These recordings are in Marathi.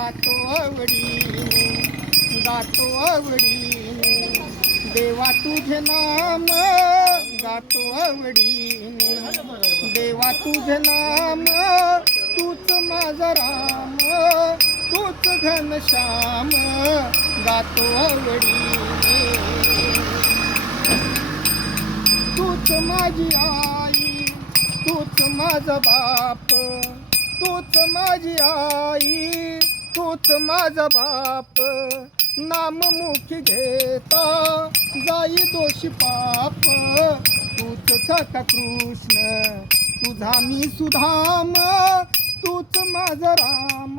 गातो आवडीने, गातो आवडीने, देवा तुझे नाम गातो आवडीने, देवा तुझे नाम, तूच माझा राम, तूच घनश्याम, गातो आवडीने. तूच माझी आई, तूच माझा बाप, तूच माझी आई, तूच माझा बाप, नाम मुखी घेता जाई दोषी पाप. तूच सखा कृष्ण, तुझा मी सुधाम, तूच माझा राम,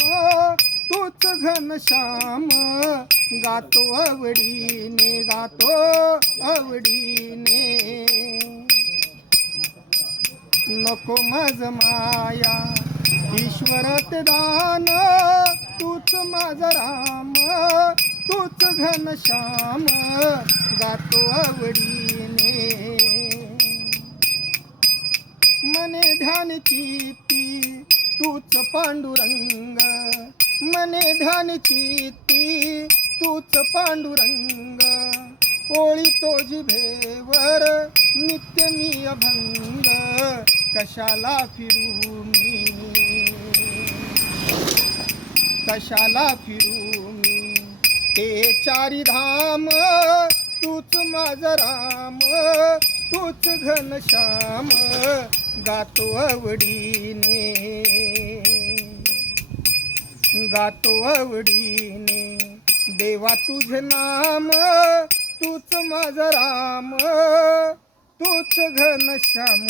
तूच घनश्याम, गातो आवडीने, गातो आवडीने. नको मज माया ईश्वर ते दान, तूच माझा राम, तूच घनश्याम, गातो आवडीने. मने ध्यान चित्ती तूच पांडुरंग, मने ध्यान चित्ती तूच पांडुरंग, पोळी तो जिभेवर नित्य मी अभंग, कशाला फिरू मी, कशाला फिरू मी, ते चारी धाम, तूच माझा राम, तूच घनश्याम, गातो आवडीने, गातो आवडीने, देवा तुझे नाम, तूच माझा राम, तूच घनश्याम.